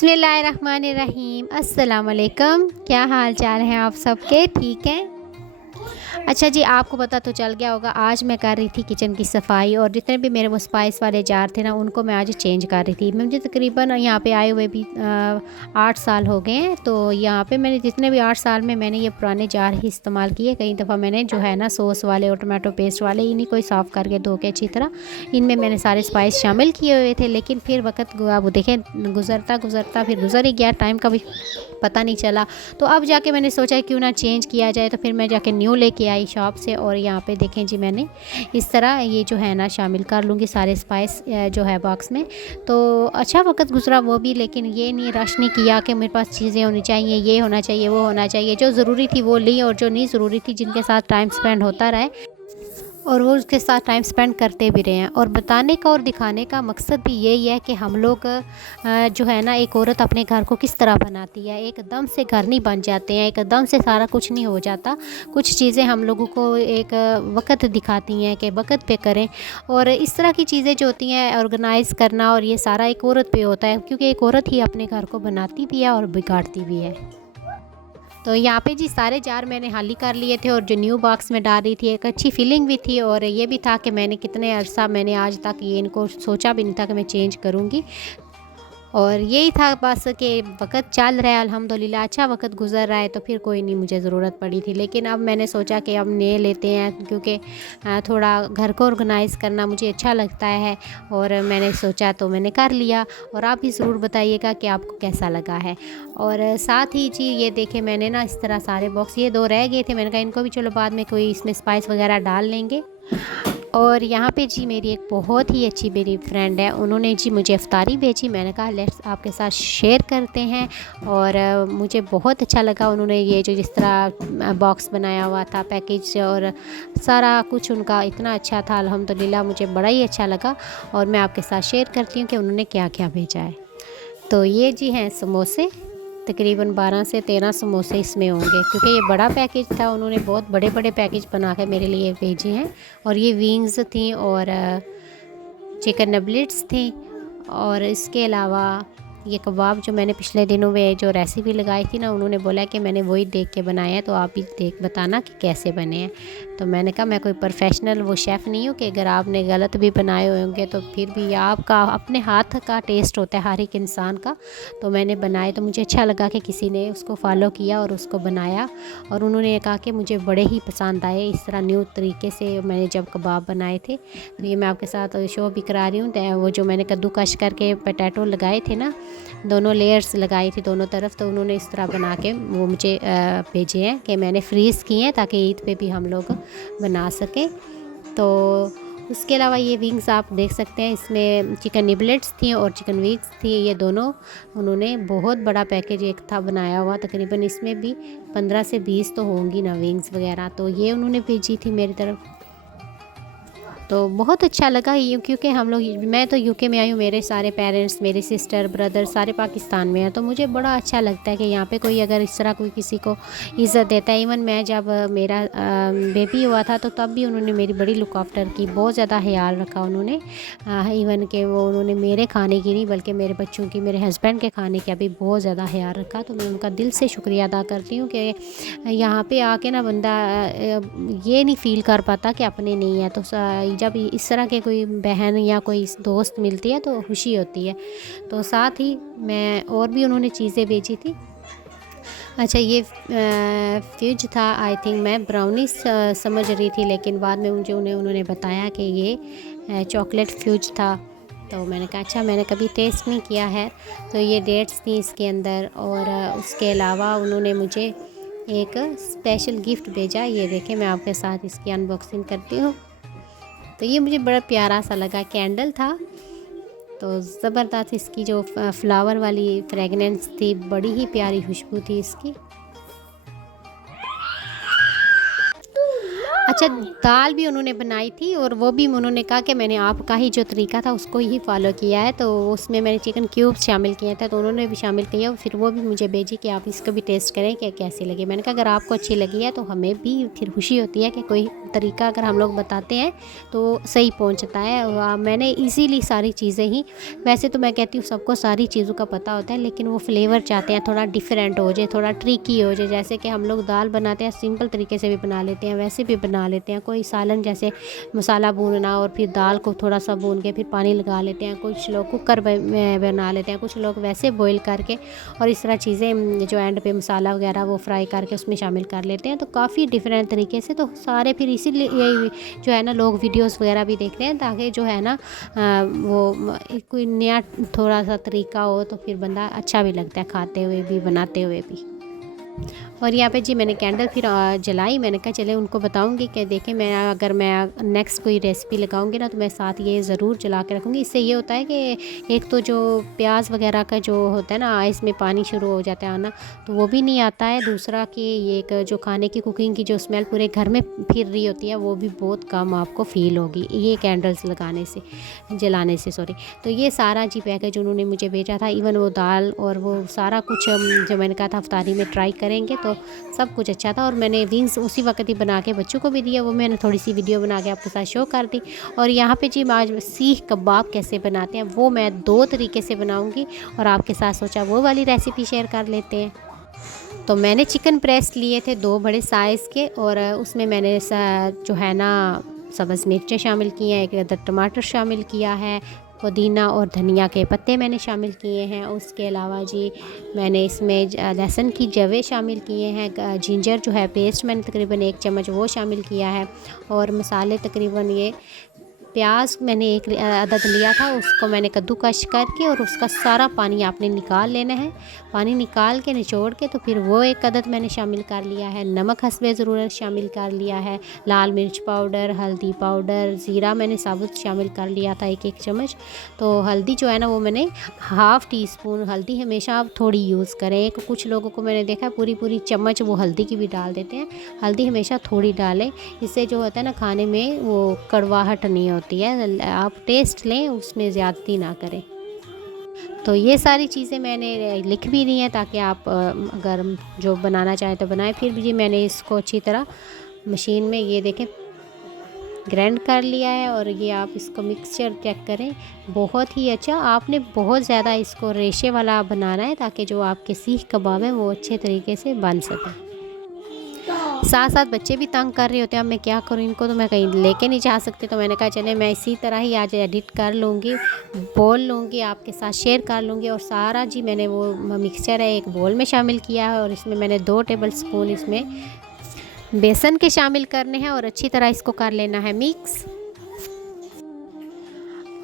बिस्मिल्लाहिर्रहमानिर्रहीम। अस्सलाम वालेकुम। क्या हाल चाल हैं आप सबके? ठीक हैं? अच्छा जी, आपको पता तो चल गया होगा, आज मैं कर रही थी किचन की सफाई और जितने भी मेरे वो स्पाइस वाले जार थे ना, उनको मैं आज चेंज कर रही थी। मुझे तकरीबन यहाँ पे आए हुए भी 8 साल हो गए हैं। तो यहाँ पे मैंने जितने भी 8 साल में मैंने ये पुराने जार ही इस्तेमाल किए। कई दफ़ा मैंने जो है ना सॉस वाले और टमाटो पेस्ट वाले, इन्हीं को ही साफ़ करके धो के अच्छी तरह इनमें मैंने सारे स्पाइस शामिल किए हुए थे। लेकिन फिर वक्त वो देखें गुज़रता गुज़रता फिर गुज़र ही गया, टाइम का भी पता नहीं चला। तो अब जाके मैंने सोचा क्यों ना चेंज किया जाए। तो फिर मैं जाके न्यू लेके आई शॉप से और यहाँ पे देखें जी, मैंने इस तरह ये जो है ना शामिल कर लूँगी सारे स्पाइस जो है बॉक्स में। तो अच्छा वक्त गुजरा वो भी, लेकिन ये नहीं रश नहीं किया कि मेरे पास चीज़ें होनी चाहिए, ये होना चाहिए, वो होना चाहिए। जो ज़रूरी थी वो ली और जो नहीं ज़रूरी थी, जिनके साथ टाइम स्पेंड होता रहे और वो उसके साथ टाइम स्पेंड करते भी रहे हैं। और बताने का और दिखाने का मकसद भी यही है कि हम लोग जो है ना, एक औरत अपने घर को किस तरह बनाती है। एकदम से घर नहीं बन जाते हैं, एकदम से सारा कुछ नहीं हो जाता। कुछ चीज़ें हम लोगों को एक वक्त दिखाती हैं कि वक्त पे करें। और इस तरह की चीज़ें जो होती हैं ऑर्गेनाइज़ करना, और ये सारा एक औरत पे होता है, क्योंकि एक औरत ही अपने घर को बनाती भी है और बिगाड़ती भी है। तो यहाँ पे जी सारे जार मैंने खाली कर लिए थे और जो न्यू बॉक्स में डाल रही थी, एक अच्छी फीलिंग भी थी। और ये भी था कि मैंने कितने अरसा मैंने आज तक ये इनको सोचा भी नहीं था कि मैं चेंज करूँगी। और यही था बस कि वक़्त चल रहा है, अल्हम्दुलिल्लाह अच्छा वक़्त गुज़र रहा है। तो फिर कोई नहीं, मुझे ज़रूरत पड़ी थी। लेकिन अब मैंने सोचा कि अब नए लेते हैं, क्योंकि थोड़ा घर को ऑर्गेनाइज़ करना मुझे अच्छा लगता है। और मैंने सोचा तो मैंने कर लिया। और आप भी ज़रूर बताइएगा कि आपको कैसा लगा है। और साथ ही जी ये देखें, मैंने ना इस तरह सारे बॉक्स, ये 2 रह गए थे, मैंने कहा इनको भी चलो बाद में कोई इसमें स्पाइस वगैरह डाल लेंगे। और यहाँ पे जी मेरी एक बहुत ही अच्छी मेरी फ्रेंड है, उन्होंने जी मुझे इफ्तारी भेजी। मैंने कहा लेट्स आपके साथ शेयर करते हैं। और मुझे बहुत अच्छा लगा। उन्होंने ये जो जिस तरह बॉक्स बनाया हुआ था, पैकेज और सारा कुछ उनका इतना अच्छा था, अल्हम्दुलिल्लाह मुझे बड़ा ही अच्छा लगा। और मैं आपके साथ शेयर करती हूँ कि उन्होंने क्या क्या भेजा है। तो ये जी हैं समोसे, तकरीबन 12 से 13 समोसे इसमें होंगे, क्योंकि ये बड़ा पैकेज था। उन्होंने बहुत बड़े बड़े पैकेज बना के मेरे लिए भेजे हैं। और ये विंग्स थी और चिकन नगेट्स थी। और इसके अलावा ये कबाब जो मैंने पिछले दिनों में जो रेसिपी लगाई थी ना, उन्होंने बोला कि मैंने वही देख के बनाया है, तो आप भी देख बताना कि कैसे बने हैं। तो मैंने कहा मैं कोई प्रोफेशनल वो शेफ़ नहीं हूँ कि अगर आपने गलत भी बनाए होंगे तो फिर भी आपका अपने हाथ का टेस्ट होता है हर एक इंसान का। तो मैंने बनाए तो मुझे अच्छा लगा कि किसी ने उसको फॉलो किया और उसको बनाया। और उन्होंने कहा कि मुझे बड़े ही पसंद आए इस तरह न्यू तरीके से मैंने जब कबाब बनाए थे। तो ये मैं आपके साथ शो भी करा रही हूँ। वो जो मैंने कद्दूकश करके पोटैटो लगाए थे ना, दोनों लेयर्स लगाई थी दोनों तरफ, तो उन्होंने इस तरह बना के वो मुझे भेजे हैं कि मैंने फ्रीज़ किए हैं ताकि ईद पे भी हम लोग बना सकें। तो उसके अलावा ये विंग्स आप देख सकते हैं, इसमें चिकन निबलेट्स थी और चिकन विंग्स थी। ये दोनों उन्होंने बहुत बड़ा पैकेज एक था बनाया हुआ, तकरीबन इसमें भी 15 से 20 तो होंगी ना विंग्स वगैरह। तो ये उन्होंने भेजी थी मेरी तरफ। तो बहुत अच्छा लगा ये, क्योंकि हम लोग, मैं तो यूके में आई हूँ, मेरे सारे पेरेंट्स, मेरे सिस्टर ब्रदर सारे पाकिस्तान में हैं। तो मुझे बड़ा अच्छा लगता है कि यहाँ पे कोई अगर इस तरह कोई किसी को इज़्ज़त देता है। इवन मैं जब मेरा बेबी हुआ था तो तब भी उन्होंने मेरी बड़ी लुक आफ्टर की, बहुत ज़्यादा ख्याल रखा उन्होंने। इवन के वो उन्होंने मेरे खाने की नहीं बल्कि मेरे बच्चों की, मेरे हस्बैंड के खाने का भी बहुत ज़्यादा ख्याल रखा। तो मैं उनका दिल से शुक्रिया अदा करती हूँ कि यहाँ पे आके ना बंदा ये नहीं फ़ील कर पाता कि अपने नहीं है। तो जब इस तरह के कोई बहन या कोई दोस्त मिलती है तो खुशी होती है। तो साथ ही मैं और भी उन्होंने चीज़ें भेजी थी। अच्छा ये फ्यूज था, आई थिंक मैं ब्राउनी समझ रही थी, लेकिन बाद में मुझे उन्होंने बताया कि ये चॉकलेट फ्यूज था। तो मैंने कहा अच्छा, मैंने कभी टेस्ट नहीं किया है। तो ये डेट्स थी इसके अंदर। और उसके अलावा उन्होंने मुझे एक स्पेशल गिफ्ट भेजा। ये देखें, मैं आपके साथ इसकी अनबॉक्सिंग करती हूँ। तो ये मुझे बड़ा प्यारा सा लगा, कैंडल था। तो ज़बरदस्त इसकी जो फ्लावर वाली फ्रेगनेंस थी, बड़ी ही प्यारी खुशबू थी इसकी। अच्छा, दाल भी उन्होंने बनाई थी और वो भी उन्होंने कहा कि मैंने आपका ही जो तरीका था उसको ही फॉलो किया है, तो उसमें मैंने चिकन क्यूब्स शामिल किए थे, तो उन्होंने भी शामिल किया। फिर वो भी मुझे भेजी कि आप इसको भी टेस्ट करें कि कैसी लगी। मैंने कहा अगर आपको अच्छी लगी है तो हमें भी फिर खुशी होती है कि कोई तरीका अगर हम लोग बताते हैं तो सही पहुँचता है। मैंने इजीली सारी चीज़ें ही, वैसे तो मैं कहती हूँ सबको सारी चीज़ों का पता होता है, लेकिन वो फ्लेवर चाहते हैं थोड़ा डिफरेंट हो जाए, थोड़ा ट्रिकी हो जाए। जैसे कि हम लोग दाल बनाते हैं सिंपल तरीके से भी बना लेते हैं, वैसे भी बना लेते हैं। कोई सालन जैसे मसाला भूनना और फिर दाल को थोड़ा सा भून के फिर पानी लगा लेते हैं, कुछ लोग कुकर में बना लेते हैं, कुछ लोग वैसे बॉईल करके और इस तरह चीज़ें जो एंड पे मसाला वगैरह वो फ्राई करके उसमें शामिल कर लेते हैं। तो काफ़ी डिफरेंट तरीके से, तो सारे फिर इसीलिए यही जो है ना लोग वीडियोस वगैरह भी देखते हैं, ताकि जो है ना वो कोई नया थोड़ा सा तरीका हो तो फिर बंदा अच्छा भी लगता है खाते हुए भी, बनाते हुए भी। और यहाँ पे जी मैंने कैंडल फिर जलाई। मैंने कहा चले उनको बताऊंगी कि देखें, मैं अगर मैं नेक्स्ट कोई रेसिपी लगाऊंगी ना तो मैं साथ ये ज़रूर जला के रखूँगी। इससे ये होता है कि एक तो जो प्याज वगैरह का जो होता है ना इसमें पानी शुरू हो जाता है आना, तो वो भी नहीं आता है। दूसरा कि ये एक जो खाने की कुकिंग की जो स्मेल पूरे घर में फिर रही होती है वो भी बहुत कम आपको फ़ील होगी ये कैंडल्स लगाने से, जलाने से सॉरी। तो ये सारा जी पैकेज उन्होंने मुझे भेजा था, इवन वो दाल और वो सारा कुछ जो मैंने कहा था अफ्तारी में ट्राई करेंगे, तो सब कुछ अच्छा था। और मैंने विंग्स उसी वक्त ही बना के बच्चों को भी दिया, वो मैंने थोड़ी सी वीडियो बना के आपके साथ शो कर दी। और यहाँ पे जी आज सीख कबाब कैसे बनाते हैं वो मैं 2 तरीके से बनाऊँगी और आपके साथ सोचा वो वाली रेसिपी शेयर कर लेते हैं। तो मैंने चिकन ब्रेस्ट लिए थे 2 बड़े साइज़ के, और उसमें मैंने जो है ना सब्ज़ मिर्चें शामिल की हैं, 1 अदद टमाटर शामिल किया है, पुदीना और धनिया के पत्ते मैंने शामिल किए हैं। उसके अलावा जी मैंने इसमें लहसुन की जवें शामिल किए हैं, जिंजर जो है पेस्ट मैंने तकरीबन 1 चम्मच वो शामिल किया है, और मसाले तकरीबन ये प्याज मैंने 1 अदद लिया था, उसको मैंने कद्दूकश करके और उसका सारा पानी आपने निकाल लेना है। पानी निकाल के निचोड़ के तो फिर वो 1 अदद मैंने शामिल कर लिया है। नमक हस्बे ज़रूरत शामिल कर लिया है। लाल मिर्च पाउडर, हल्दी पाउडर, ज़ीरा मैंने साबुत शामिल कर लिया था 1-1 चम्मच। तो हल्दी जो है ना वो मैंने हाफ़ टी स्पून, हल्दी हमेशा आप थोड़ी यूज़ करें। कुछ लोगों को मैंने देखा पूरी चम्मच वो हल्दी की भी डाल देते हैं, हल्दी हमेशा थोड़ी डालें। इससे जो होता है ना खाने में वो कड़वाहट नहीं होती है। आप टेस्ट लें, उसमें ज़्यादती ना करें। तो ये सारी चीज़ें मैंने लिख भी दी हैं ताकि आप अगर जो बनाना चाहें तो बनाएं। फिर भी मैंने इसको अच्छी तरह मशीन में ये देखें ग्राइंड कर लिया है, और ये आप इसको मिक्सचर चेक करें, बहुत ही अच्छा। आपने बहुत ज़्यादा इसको रेशे वाला बनाना है ताकि जो आपके सीख कबाब हैं वो अच्छे तरीके से बन सकें। साथ साथ बच्चे भी तंग कर रहे होते हैं, अब मैं क्या करूँ, इनको तो मैं कहीं लेके नहीं जा सकती। तो मैंने कहा चले मैं इसी तरह ही आज एडिट कर लूँगी, बोल लूँगी, आपके साथ शेयर कर लूँगी। और सारा जी मैंने वो मिक्सचर है एक बोल में शामिल किया है, और इसमें मैंने 2 टेबल स्पून इसमें बेसन के शामिल करने हैं और अच्छी तरह इसको कर लेना है मिक्स।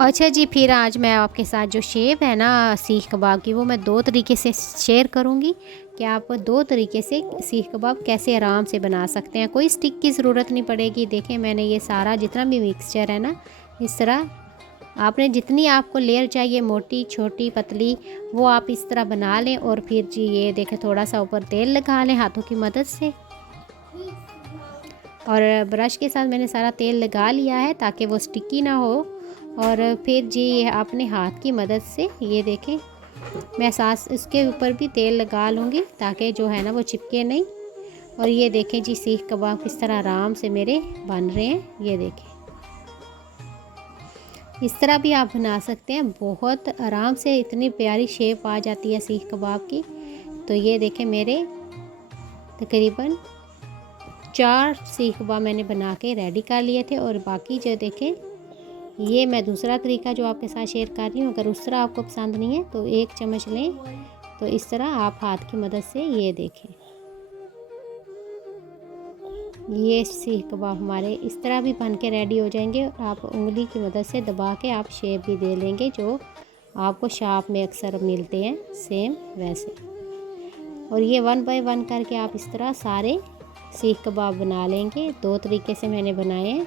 अच्छा जी, फिर आज मैं आपके साथ जो शेप है ना सीख कबाब की वो मैं 2 तरीके से शेयर करूँगी कि आप 2 तरीके से सीख कबाब कैसे आराम से बना सकते हैं। कोई स्टिक की ज़रूरत नहीं पड़ेगी। देखें मैंने ये सारा जितना भी मिक्सचर है ना, इस तरह आपने जितनी आपको लेयर चाहिए, मोटी छोटी पतली, वो आप इस तरह बना लें। और फिर जी ये देखें थोड़ा सा ऊपर तेल लगा लें हाथों की मदद से, और ब्रश के साथ मैंने सारा तेल लगा लिया है ताकि वो स्टिकी ना हो। और फिर जी अपने हाथ की मदद से ये देखें मैं साथ इसके ऊपर भी तेल लगा लूँगी ताकि जो है ना वो चिपके नहीं। और ये देखें जी सीख कबाब किस तरह आराम से मेरे बन रहे हैं। ये देखें इस तरह भी आप बना सकते हैं, बहुत आराम से इतनी प्यारी शेप आ जाती है सीख कबाब की। तो ये देखें मेरे तकरीबन 4 सीख कबाब मैंने बना के रेडी कर लिए थे। और बाकी जो देखें ये मैं दूसरा तरीका जो आपके साथ शेयर कर रही हूँ, अगर उस तरह आपको पसंद नहीं है तो 1 चम्मच लें, तो इस तरह आप हाथ की मदद से ये देखें ये सीख कबाब हमारे इस तरह भी बन के रेडी हो जाएंगे। आप उंगली की मदद से दबा के आप शेप भी दे लेंगे जो आपको शॉप में अक्सर मिलते हैं, सेम वैसे। और ये 1 बाय 1 करके आप इस तरह सारे सीख कबाब बना लेंगे। 2 तरीके से मैंने बनाए हैं,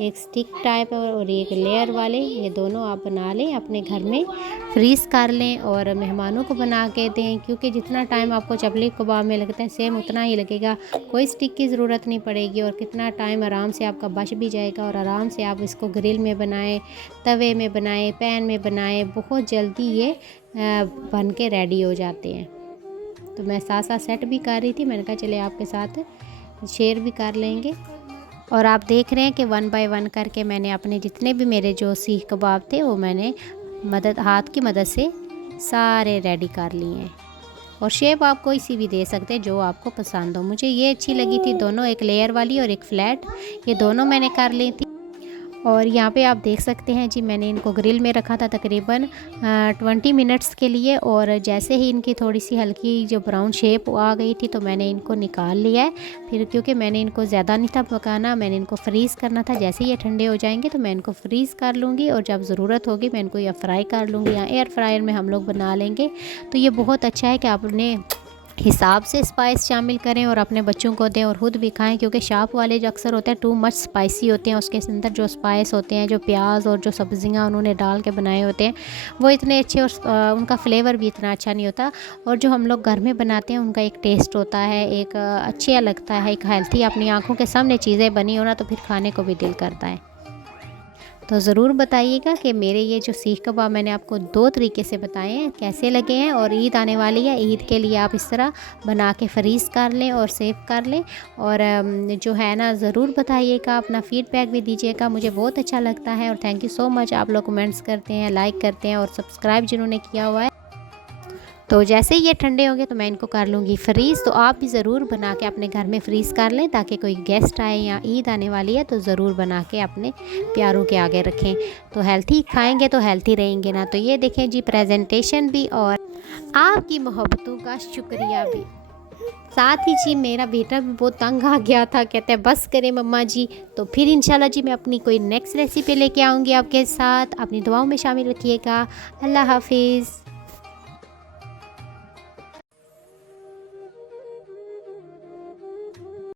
एक स्टिक टाइप और एक लेयर वाले, ये दोनों आप बना लें, अपने घर में फ्रीज़ कर लें और मेहमानों को बना के दें। क्योंकि जितना टाइम आपको चपली कबाब में लगता है सेम उतना ही लगेगा, कोई स्टिक की ज़रूरत नहीं पड़ेगी और कितना टाइम आराम से आपका बच भी जाएगा। और आराम से आप इसको ग्रिल में बनाएं, तवे में बनाएं, पैन में बनाएं, बहुत जल्दी ये बन के रेडी हो जाते हैं। तो मैं साथ साथ सेट भी कर रही थी, मैंने कहा चले आपके साथ शेयर भी कर लेंगे। और आप देख रहे हैं कि 1 बाय 1 करके मैंने अपने जितने भी मेरे जो सीख कबाब थे वो मैंने हाथ की मदद से सारे रेडी कर लिए हैं। और शेप आप कोई सी भी दे सकते हैं जो आपको पसंद हो। मुझे ये अच्छी लगी थी दोनों, एक लेयर वाली और एक फ्लैट, ये दोनों मैंने कर ली थी। और यहाँ पे आप देख सकते हैं जी, मैंने इनको ग्रिल में रखा था तकरीबन 20 मिनट्स के लिए। और जैसे ही इनकी थोड़ी सी हल्की जो ब्राउन शेप आ गई थी तो मैंने इनको निकाल लिया है। फिर क्योंकि मैंने इनको ज़्यादा नहीं था पकाना, मैंने इनको फ्रीज़ करना था। जैसे ही ये ठंडे हो जाएंगे तो मैं इनको फ्रीज़ कर लूँगी और जब ज़रूरत होगी मैं इनको या फ्राई कर लूँगी या एयर फ्रायर में हम लोग बना लेंगे। तो ये बहुत अच्छा है कि आप अपने हिसाब से स्पाइस शामिल करें और अपने बच्चों को दें और ख़ुद भी खाएं। क्योंकि शॉप वाले जो अक्सर होते हैं टू मच स्पाइसी होते हैं, उसके अंदर जो स्पाइस होते हैं, जो प्याज और जो सब्ज़ियां उन्होंने डाल के बनाए होते हैं वो इतने अच्छे और उनका फ्लेवर भी इतना अच्छा नहीं होता। और जो हम लोग घर में बनाते हैं उनका एक टेस्ट होता है, एक अच्छा लगता है, एक हेल्थी, अपनी आँखों के सामने चीज़ें बनी हो ना तो फिर खाने को भी दिल करता है। तो ज़रूर बताइएगा कि मेरे ये जो सीख कबाब मैंने आपको 2 तरीके से बताए हैं कैसे लगे हैं। और ईद आने वाली है, ईद के लिए आप इस तरह बना के फ्रीज़ कर लें और सेव कर लें। और जो है ना ज़रूर बताइएगा, अपना फ़ीडबैक भी दीजिएगा, मुझे बहुत अच्छा लगता है। और थैंक यू सो मच, आप लोग कमेंट्स करते हैं, लाइक करते हैं और सब्सक्राइब जिन्होंने किया हुआ है। तो जैसे ही ये ठंडे होंगे तो मैं इनको कर लूँगी फ्रीज़। तो आप भी ज़रूर बना के अपने घर में फ्रीज़ कर लें ताकि कोई गेस्ट आए या ईद आने वाली है तो ज़रूर बना के अपने प्यारों के आगे रखें। तो हेल्थी खाएंगे तो हेल्थी रहेंगे ना। तो ये देखें जी, प्रेजेंटेशन भी और आपकी मोहब्बतों का शुक्रिया भी। साथ ही जी मेरा बेटा भी बहुत तंग आ गया था, कहते हैं बस करें मम्मा जी। तो फिर इंशाल्लाह जी मैं अपनी कोई नेक्स्ट रेसिपी लेके आऊँगी आपके साथ। अपनी दुआओं में शामिल रखिएगा। अल्लाह हाफिज़।